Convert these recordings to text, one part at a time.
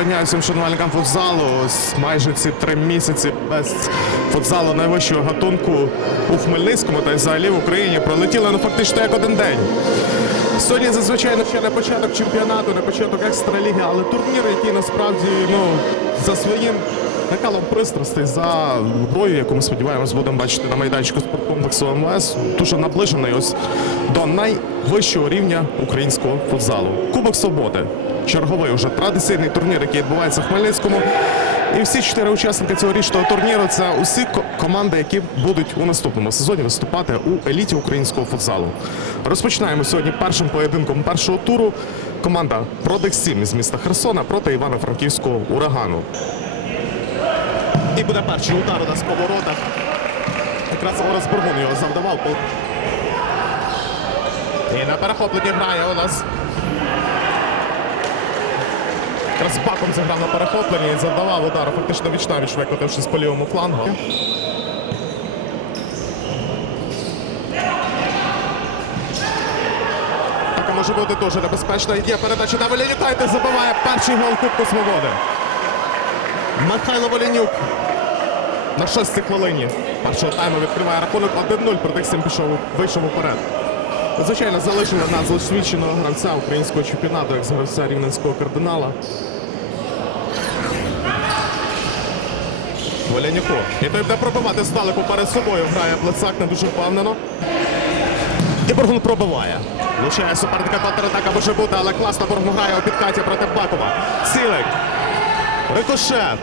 Доброго всім шанувальникам футзалу. Майже ці три місяці без футзалу найвищого гатунку у Хмельницькому та й взагалі в Україні пролетіли ну, фактично як один день. Сьогодні зазвичай ще не початок чемпіонату, не початок екстраліги, але турнір, який насправді ну, за своїм накалом пристрастей, за грою, яку ми сподіваємось будемо бачити на майданчику спорткомплексу МВС, дуже наближений ось до найвищого рівня українського футзалу. Кубок Свободи. Черговий уже традиційний турнір, який відбувається в Хмельницькому. І всі чотири учасники цьогорічного турніру це усі команди, які будуть у наступному сезоні виступати у еліті українського футзалу. Розпочинаємо сьогодні першим поєдинком першого туру. Команда Продекс 7 із міста Херсона проти Івано-Франківського урагану. І буде перший удар у нас по воротах. Якраз Орес Бургун його завдавав. І на перехопленні грає у нас Якраз баком заграв на перехопленні і завдавав удар, фактично віч навіч викотившись по лівому флангу. Така може бути дуже небезпечна. Є передача на Волянюка, і забиває перший гол Кубку Свободи. Михайло Волянюк на шостій хвилині першого тайму відкриває рахунок 1-0. Протексім пішов вийшов уперед. Звичайно, залишили назву освіченого гравця українського чемпіонату, як з гравця рівненського кардинала. Волянюку. І той буде пробивати здалеку перед собою. Грає Блецак не дуже впевнено. І Боргун пробиває. Влучає суперника контратака може бути, але класно Боргун грає у підкаті проти Бакова. Цілик. Рикошет.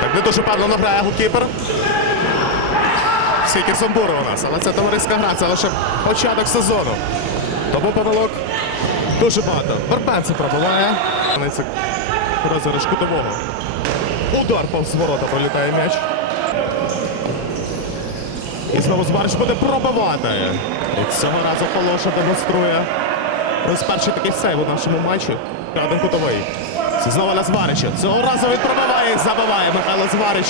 Так не дуже впевнено грає голкіпер. Скільки сумбуру у нас, але це товариська гра, це лише початок сезону. Тому помилок дуже багато. Барбенце пробиває. Це розіграш кутового. Удар повз ворота пролітає м'яч. І знову Зварич буде пробивати. І цього разу Холоша демонструє. Ось перший такий сейв у нашому матчі. Один кутовий. Це знову на Зварича. Цього разу він пробиває і забиває Михайло Зварич.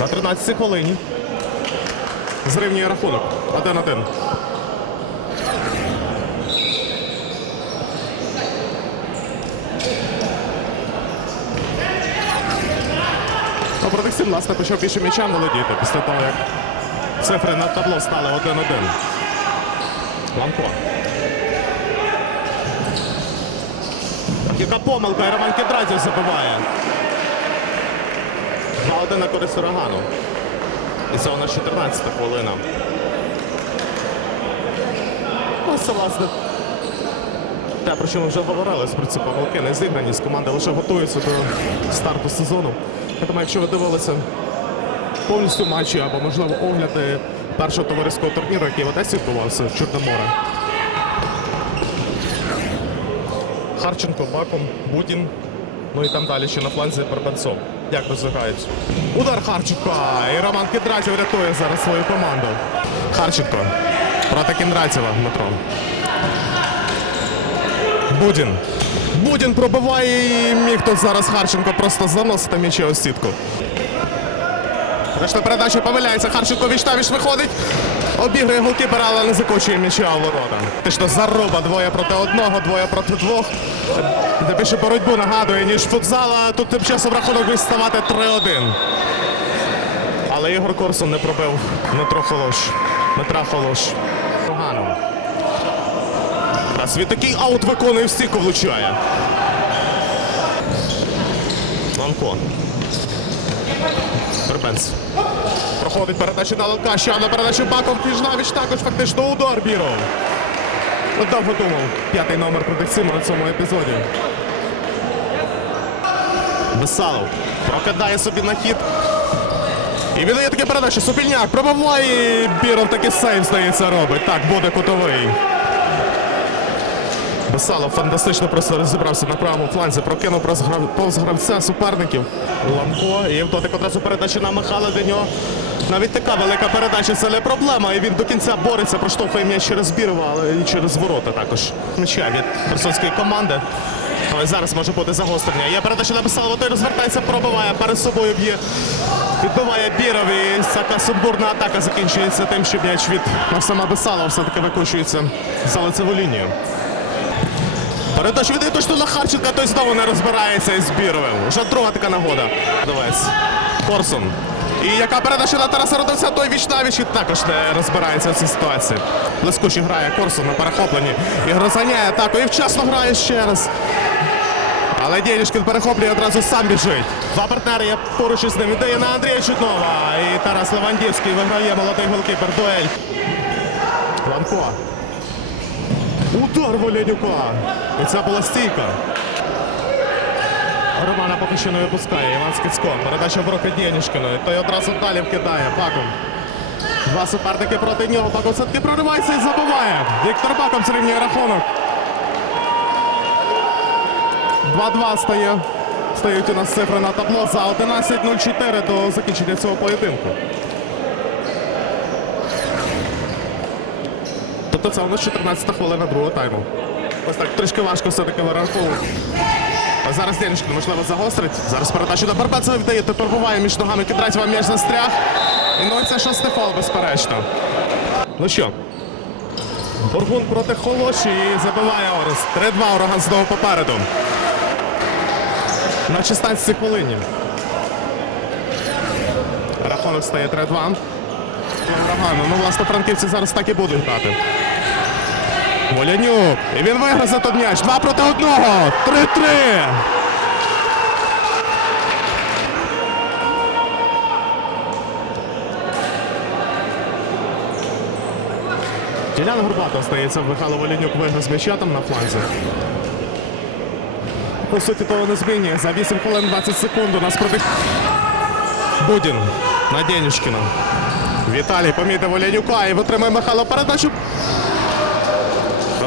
На 13 хвилині. Зрівнює рахунок. 1-1. Ну, Протексім, власне, почав більше м'ячам володіти після того, як цифри на табло стали 1-1. Ламко. Яка помилка, і Роман Кедрадів забиває. 2-1 на користь урагану. І це у нас 14-та хвилина. Ось це, власне, те, про що ми вже говорили, про ці помилки, не незіграність. Команда лише готується до старту сезону. Я думаю, якщо ви дивилися повністю матчі або, можливо, огляди першого товариського турніру, який в Одесі відбувався в Чорноморе. Харченко, Баком, Будін. Ну і там далі ще на фланзі Пербенцов. Як розіграють. Удар Харченка. І Роман Кіндратів рятує зараз свою команду. Харченко проти Кіндратєва Дмитро. Будін. Будін пробиває і міг тут зараз Харченко просто заносити м'яча у сітку. Решта передача помиляється. Харченко віч виходить. Обігрує голкіпера, але не закочує м'яча у ворота. Фактично заруба двоє проти одного, двоє проти двох. Де більше боротьбу нагадує, ніж футзал, а тут тим часом рахунок буде ставати 3-1. Але Ігор Корсун не пробив Дмитро Холош. Дмитра Холош. Погано. А світ такий аут виконує стійку влучає. Ланко. Бербенц. Проходить передачу на Ланка, ще одна передача баком Кіжнавіч також фактично удар Біров. Довго думав. П'ятий номер протекційно на цьому епізоді. Бесалов прокидає собі на хід. І віддає таке передачу. Супільняк пробиває. і Біров таки сейв, здається, робить. Так, буде кутовий. Бесалов фантастично просто розібрався на правому фланзі, прокинув повз гравця суперників. Ламко і дотик одразу передача на Михайла нього. Навіть така велика передача це не проблема. І він до кінця бореться, проштовхує м'яч через Бірова, але і через ворота також. М'яча від херсонської команди. Але зараз може бути загострення. Є передача на Бесалова, той розвертається, пробиває, перед собою б'є. Відбиває Біров і така сумбурна атака закінчується тим, що м'яч від Максима Бесалова все-таки викочується за лицеву лінію. Передача віддає точно на Харченка, той знову не розбирається із Біровим. Вже друга така нагода. Давець. Корсун. І яка передача на Тараса Рудовця, той віч навіч і також не розбирається в цій ситуації. Блискуче грає Корсун на перехопленні. І розганяє атаку і вчасно грає ще раз. Але Дєнішкін перехоплює одразу сам біжить. Два партнери є поруч із ним. Віддає на Андрія Чутнова. І Тарас Левандівський виграє молодий голкіпер. Дуель. Ланко. Удар Волянюка. І це була стійка. Романа поки що не випускає. Іван Скицько. Передача в руки Дєнішкіної. Той одразу далі вкидає. Баком. Два суперники проти нього. Баком все-таки проривається і забиває. Віктор Баком зрівнює рахунок. 2-2 стає. Стають у нас цифри на табло за 11.04 до закінчення цього поєдинку. Тобто це у нас 14 хвилина другого тайму. Ось так трішки важко все-таки вираховувати. А зараз Денишко, можливо, загострить. Зараз передачу до Барбецева віддає, тепер буває між ногами Кідратєва м'яч застряг. І ну це шостий фол, безперечно. Ну що, Бургун проти Холоші і забиває Орес. 3-2 ураган знову попереду. На 16 хвилині. Рахунок стає 3-2. Урагану. Ну, власне, франківці зараз так і будуть грати. Волянюк. І він виграє за той м'яч. Два проти одного. 3-3. Ділян Горбатов, здається, Михайло Волянюк виграв з м'яча там на фланзі. По суті, того не змінює. За 8 хвилин 20 секунд у нас пробіг Будін на Денюшкіна. Віталій помітив Волянюка і витримує Михайло передачу.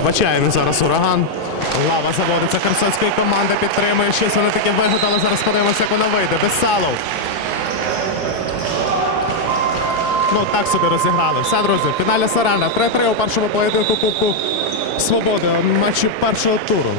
Вибачає він зараз ураган. Лава заводиться херсонської команди, підтримує. Щось вони таке вигадали. Зараз подивимося, як вона вийде. Безсалов. Ну, так собі розіграли. Все, друзі, фінальна сарана. 3-3 у першому поєдинку Кубку Свободи матчі першого туру.